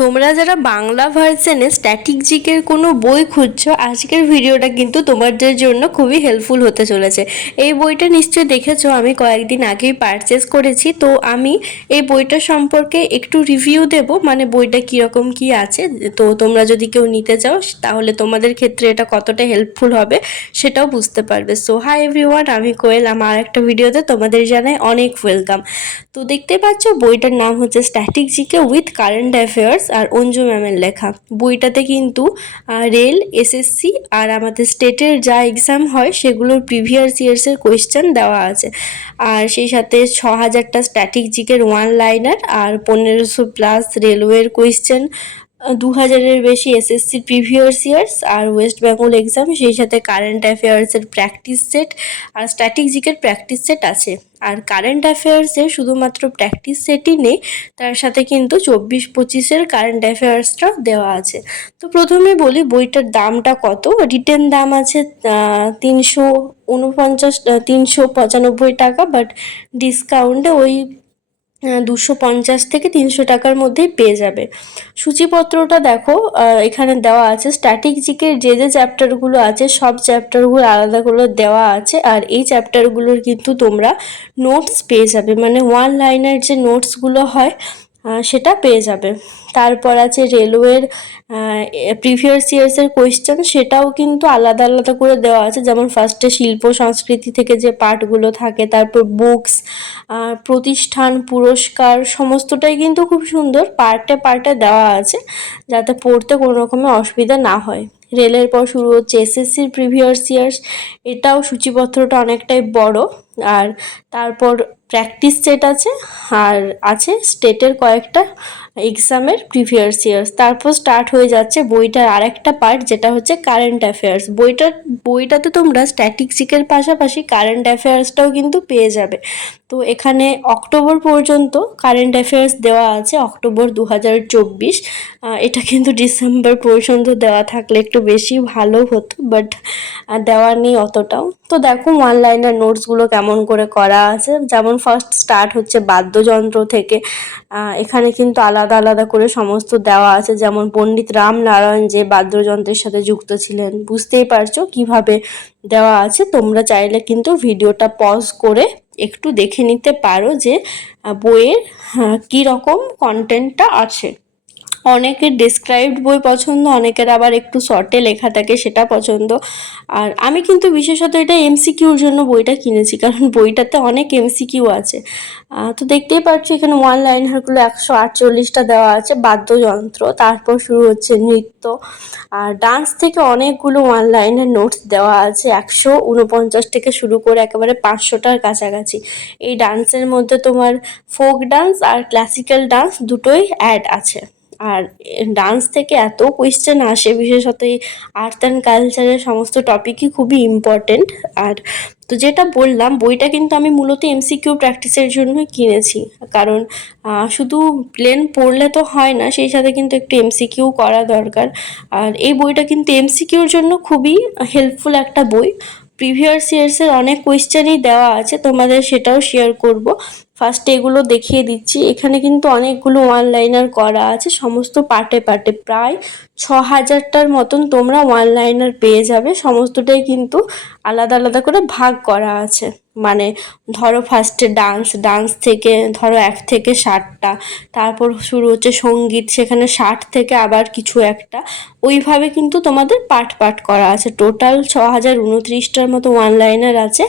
তোমরা যারা বাংলা ভার্সনে স্ট্যাটিক জিকের কোনো বই খুঁজছো, আজকের ভিডিওটা কিন্তু তোমাদের জন্য খুবই হেল্পফুল হতে চলেছে। এই বইটা নিশ্চয়ই দেখেছো, আমি কয়েকদিন আগেই পারচেস করেছি। তো আমি এই বইটা সম্পর্কে একটু রিভিউ দেব, মানে বইটা কীরকম কী আছে। তো তোমরা যদি কেউ নিতে চাও তাহলে তোমাদের ক্ষেত্রে এটা কতটা হেল্পফুল হবে সেটাও বুঝতে পারবে। সো হাই এভরিওয়ান, আমি কোয়েল, আমার একটা ভিডিওতে তোমাদের জানাই অনেক ওয়েলকাম। তো দেখতে পাচ্ছ বইটার নাম হচ্ছে static GK with current affairs, আর অঞ্জু ম্যামের লেখা। বইটাতে কিন্তু রেল, এসএসসি আর আমাদের স্টেটের যা এক্সাম হয় সেগুলোর প্রিভিয়াস ইয়ার্সের কোয়েশ্চেন দেওয়া আছে। আর সেই সাথে 6000টা স্ট্যাটিক জিকের ওয়ান লাইনার আর 1500+ রেলওয়ের কোয়েশ্চেন, 2000-এর বেশি এসএসসির প্রিভিয়াস ইয়ার্স আর ওয়েস্ট বেঙ্গল এক্সাম, সেই সাথে কারেন্ট অ্যাফেয়ার্সের প্র্যাকটিস সেট আর স্ট্যাটিক জিকের প্র্যাকটিস সেট আছে। আর কারেন্ট অ্যাফেয়ার্সের শুধুমাত্র প্র্যাকটিস সেটই নেই, তার সাথে কিন্তু 24-25-এর কারেন্ট অ্যাফেয়ার্সটাও দেওয়া আছে। তো প্রথমে বলি বইটার দামটা কত। রিটেন দাম আছে 395 টাকা, বাট ডিসকাউন্টে ওই 250 থেকে 300 টাকার মধ্যেই পেয়ে যাবে। সূচিপত্রটা দেখো, এখানে দেওয়া আছে স্ট্যাটিক জিকের যে যে চ্যাপ্টারগুলো আছে সব চ্যাপ্টারগুলো আলাদা করে দেওয়া আছে। আর এই চ্যাপ্টারগুলোর কিন্তু তোমরা নোটস পেয়ে যাবে, মানে ওয়ান লাইনের যে নোটসগুলো হয় সেটা পেয়ে যাবে। তারপর আছে রেলওয়ের প্রিভিয়াস ইয়ার্সের কোয়েশ্চেন, সেটাও কিন্তু আলাদা আলাদা করে দেওয়া আছে। যেমন ফার্স্টে শিল্প সংস্কৃতি থেকে যে পার্টগুলো থাকে, তারপর বুকস, প্রতিষ্ঠান, পুরস্কার, সমস্তটাই কিন্তু খুব সুন্দর পার্টে পার্টে দেওয়া আছে, যাতে পড়তে কোনো রকমের অসুবিধা না হয়। রেলের পর শুরু হচ্ছে এসএসসির প্রিভিয়াস ইয়ার্স, এটাও সূচিপত্রটা অনেকটাই বড়। আর তারপর প্র্যাকটিস সেট আছে, আর আছে স্টেটের কয়েকটা এক্সামের প্রিভিয়াস ইয়ার্স। তারপর স্টার্ট হয়ে যাচ্ছে বইটার আরেকটা পার্ট, যেটা হচ্ছে কারেন্ট অ্যাফেয়ার্স। বইটাতে তোমরা স্ট্যাটিস্টিকের পাশাপাশি কারেন্ট অ্যাফেয়ার্সটাও কিন্তু পেয়ে যাবে। তো এখানে অক্টোবর পর্যন্ত কারেন্ট অ্যাফেয়ার্স দেওয়া আছে, অক্টোবর 2024। এটা কিন্তু ডিসেম্বর পর্যন্ত দেওয়া থাকলে একটু বেশি ভালো হতো, বাট দেওয়া নেই অতটাও। তো দেখো ওয়ান লাইনার নোটসগুলো কেমন করে করা আছে। যেমন ফার্স্ট স্টার্ট হচ্ছে বাদ্যযন্ত্র থেকে, এখানে কিন্তু আলাদা আলাদা করে সমস্ত দেওয়া আছে। যেমন পণ্ডিত রামনারায়ণ যে বাদ্যযন্ত্রের সাথে যুক্ত ছিলেন, বুঝতেই পারছো কিভাবে দেওয়া আছে। তোমরা চাইলে কিন্তু ভিডিওটা পজ করে একটু দেখে নিতে পারো যে বইয়ের কী রকম কন্টেন্টটা আছে। অনেকের ডেসক্রাইবড বই পছন্দ, অনেকের আবার একটু শর্টে লেখা থাকে সেটা পছন্দ। আর আমি কিন্তু বিশেষত এটা এমসিকিউর জন্য বইটা কিনেছি, কারণ বইটাতে অনেক এমসিকিউ আছে। তো দেখতেই পাচ্ছি এখানে ওয়ান লাইনারগুলো 148টা দেওয়া আছে। বাদ্যযন্ত্র, তারপর শুরু হচ্ছে নৃত্য, আর ডান্স থেকে অনেকগুলো ওয়ান লাইনের নোটস দেওয়া আছে, 149 থেকে শুরু করে একেবারে 500টার কাছাকাছি। এই ডান্সের মধ্যে তোমার ফোক ডান্স আর ক্লাসিক্যাল ডান্স দুটোই অ্যাড আছে। আর ডান্স থেকে এত কোয়েশ্চেন আসে, বিশেষত এই আর্ট অ্যান্ড কালচারের সমস্ত টপিকই খুবই ইম্পর্টেন্ট। আর তো যেটা বললাম, বইটা কিন্তু আমি মূলত এমসিকিউ প্র্যাকটিসের জন্যই কিনেছি, কারণ শুধু প্লেন পড়লে তো হয় না, সেই সাথে কিন্তু একটু এমসিকিউ করা দরকার। আর এই বইটা কিন্তু এমসিকিউর জন্য খুবই হেল্পফুল একটা বই। প্রিভিয়াস ইয়ার্সের অনেক কোয়েশ্চেনই দেওয়া আছে, তোমাদের সেটাও শেয়ার করব। ফার্স্টে এগুলো দেখিয়ে দিচ্ছি। এখানে কিন্তু অনেকগুলো ওয়ান লাইনার করা আছে, সমস্ত পার্টে পার্টে প্রায় 6000টার মতন তোমরা ওয়ান লাইনার পেয়ে যাবে। সমস্তটাই কিন্তু আলাদা আলাদা করে ভাগ করা আছে। মানে ধরো ফার্স্টে ডান্স থেকে ধরো 1 থেকে 60টা, তারপর শুরু হচ্ছে সঙ্গীত, সেখানে 60 থেকে আবার কিছু একটা, ওইভাবে কিন্তু তোমাদের পার্ট পার্ট করা আছে। টোটাল 6029টার মতো ওয়ান লাইনার আছে।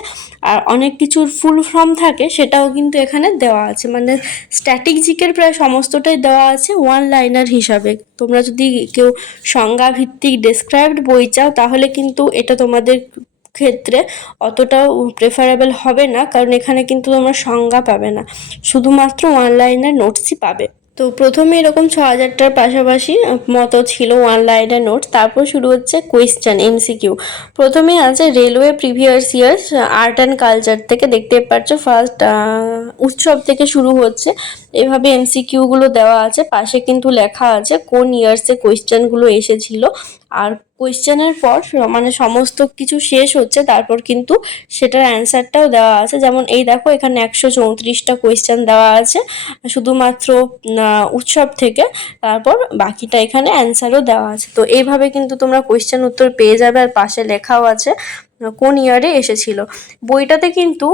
আর অনেক কিছুর ফুল ফর্ম থাকে, সেটাও কিন্তু এখানে দেওয়া আছে। মানে স্ট্যাটিক জিকের প্রায় সমস্তটাই দেওয়া আছে ওয়ান লাইনার হিসাবে। তোমরা যদি কেউ সংজ্ঞাভিত্তিক ডেসক্রাইবড বই চাও, তাহলে কিন্তু এটা তোমাদের ক্ষেত্রে অতটাও প্রেফারেবল হবে না, কারণ এখানে কিন্তু তোমরা সংজ্ঞা পাবে না, শুধুমাত্র ওয়ান লাইনার নোটসই পাবে। তো প্রথমে এরকম 6000টার পাশাপাশি মতো ছিল ওয়ান লাইনার নোট। তারপর শুরু হচ্ছে কোয়েশ্চেন, এমসিকিউ। প্রথমে আছে railway previous years art and culture থেকে, দেখতে পাচ্ছ ফার্স্ট উৎসব থেকে শুরু হচ্ছে। এভাবে এমসিকিউগুলো দেওয়া আছে, পাশে কিন্তু লেখা আছে কোন ইয়ার্সে কোয়েশ্চেনগুলো এসেছিল। আর কোয়েশ্চেনের পর মানে সমস্ত কিছু শেষ হচ্ছে, তারপর কিন্তু সেটার অ্যান্সারটাও দেওয়া আছে। যেমন এই দেখো এখানে 134টা কোয়েশ্চেন দেওয়া আছে শুধুমাত্র উৎসব থেকে, তারপর বাকিটা এখানে অ্যান্সারও দেওয়া আছে। তো এইভাবে কিন্তু তোমরা কোয়েশ্চেন উত্তর পেয়ে যাবে, আর পাশে লেখাও আছে কোন ইয়ারে এসেছিল। বইটাতে কিন্তু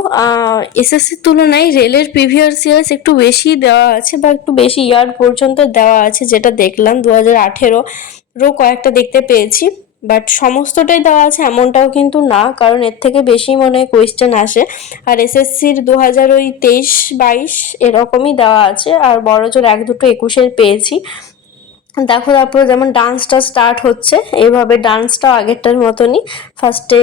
এসএসসির তুলনায় রেলের প্রিভিয়াস ইয়ার্স একটু বেশি দেওয়া আছে, বা একটু বেশি ইয়ার পর্যন্ত দেওয়া আছে, যেটা দেখলাম 2018রও কয়েকটা দেখতে পেয়েছি। বাট সমস্তটাই দেওয়া আছে এমনটাও কিন্তু না, কারণ এর থেকে বেশি মনে হয় কোয়েশ্চেন আসে। আর এসএসসির 2023-22 এরকমই দেওয়া আছে, আর বড়জোর 1-2 21-এর পেয়েছি। দেখো তারপরে যেমন ডান্সটা স্টার্ট হচ্ছে, এইভাবে ডান্সটাও আগেরটার মতনই, ফার্স্টে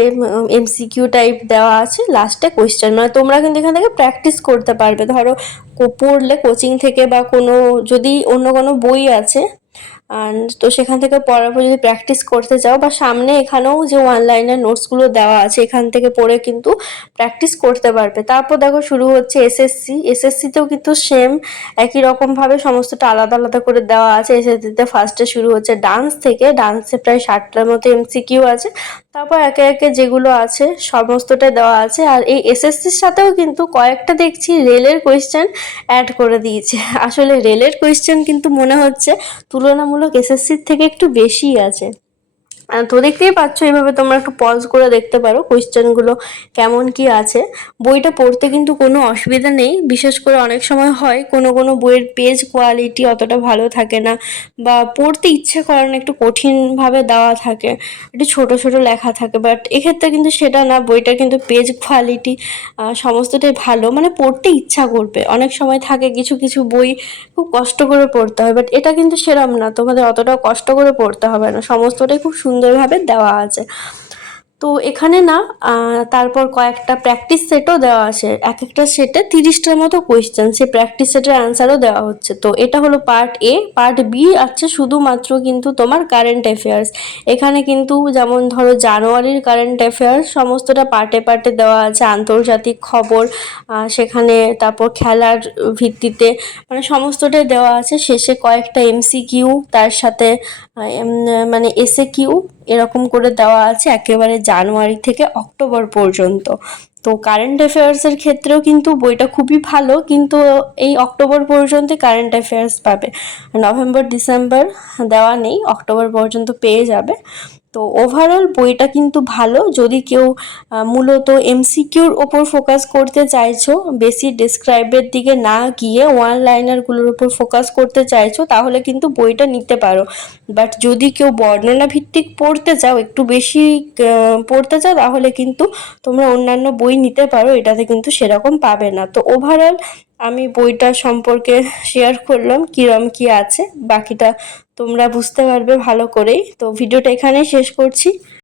এমসিকিউ টাইপ দেওয়া আছে, লাস্টে কোয়েশ্চেন। মানে তোমরা কিন্তু এখান থেকে প্র্যাকটিস করতে পারবে। ধরো পড়লে কোচিং থেকে বা কোনো যদি অন্য কোনো বই আছে তো সেখান থেকে পড়ার পর যদি প্র্যাকটিস করতে চাও, বা সামনে এখানেও যে ওয়ান লাইনের নোটসগুলো দেওয়া আছে এখান থেকে পড়ে কিন্তু প্র্যাকটিস করতে পারবে। তারপর দেখো শুরু হচ্ছে এসএসসিতেও কিন্তু সেম একই রকমভাবে সমস্তটা আলাদা আলাদা করে দেওয়া আছে। এসএসসিতে ফার্স্টে শুরু হচ্ছে ডান্স থেকে, ডান্সে প্রায় 60টার মতো এমসিকিউ আছে, তারপর একে একে যেগুলো আছে সমস্তটা দেওয়া আছে। আর এই এসএসসির সাথেও কিন্তু কয়েকটা দেখছি রেলের কোয়েশ্চেন অ্যাড করে দিয়েছে। আসলে রেলের কোয়েশ্চেন কিন্তু মনে হচ্ছে তুলনামূলক এসএসসির থেকে একটু বেশিই আছে। তো দেখতেই পাচ্ছ, এইভাবে তোমরা একটু পজ করে দেখতে পারো কোয়েশ্চেনগুলো কেমন কি আছে। বইটা পড়তে কিন্তু কোনো অসুবিধা নেই। বিশেষ করে অনেক সময় হয় কোনো কোনো বইয়ের পেজ কোয়ালিটি অতটা ভালো থাকে না, বা পড়তে ইচ্ছে করে না, একটু কঠিনভাবে দেওয়া থাকে, একটু ছোট ছোট লেখা থাকে। বাট এক্ষেত্রে কিন্তু সেটা না, বইটা কিন্তু পেজ কোয়ালিটি সমস্তটাই ভালো, মানে পড়তে ইচ্ছা করবে। অনেক সময় থাকে কিছু কিছু বই খুব কষ্ট করে পড়তে হয়, বাট এটা কিন্তু সেরম না, তোমাদের অতটাও কষ্ট করে পড়তে হবে না, সমস্তটাই খুব সুন্দরভাবে দেওয়া আছে। তো এখানে না তারপর কয়েকটা প্র্যাকটিস সেটও দেওয়া আছে, এক একটা সেটে 30টার মতো কোয়েশ্চেন, সেই প্র্যাকটিস সেটের অ্যান্সারও দেওয়া হচ্ছে। তো এটা হলো পার্ট এ। পার্ট বি আছে শুধুমাত্র কিন্তু তোমার কারেন্ট অ্যাফেয়ার্স। এখানে কিন্তু যেমন ধরো জানুয়ারির কারেন্ট অ্যাফেয়ার্স সমস্তটা পার্টে পার্টে দেওয়া আছে, আন্তর্জাতিক খবর সেখানে, তারপর খেলার ভিত্তিতে, মানে সমস্তটাই দেওয়া আছে। শেষে কয়েকটা এমসিকিউ, তার সাথে মানে এসএ কিউ এরকম করে দেওয়া আছে একেবারে জানুয়ারি থেকে অক্টোবর পর্যন্ত। তো কারেন্ট অ্যাফেয়ার্সের ক্ষেত্রেও কিন্তু বইটা খুবই ভালো, কিন্তু এই অক্টোবর পর্যন্ত কারেন্ট অ্যাফেয়ার্স পাবে, নভেম্বর ডিসেম্বর দেওয়া নেই, অক্টোবর পর্যন্ত পেয়ে যাবে। তো ওভারঅল বইটা কিন্তু ভালো। যদি কেউ মূলত এমসিকিউর ওপর ফোকাস করতে চাইছো, বেশি ডেসক্রাইবের দিকে না গিয়ে ওয়ান লাইনারগুলোর উপর ফোকাস করতে চাইছো, তাহলে কিন্তু বইটা নিতে পারো। বাট যদি কেউ বর্ণনা ভিত্তিক পড়তে চাও, একটু বেশি পড়তে চাও, তাহলে কিন্তু তোমরা অন্যান্য বই নিতে পারো, এটাতে কিন্তু সেরকম পাবে না। তো ওভারঅল আমি বইটা সম্পর্কে শেয়ার করলাম কিরম কি আছে, বাকিটা তোমরা বুঝতে পারবে ভালো করেই। তো ভিডিওটা এখানেই শেষ করছি।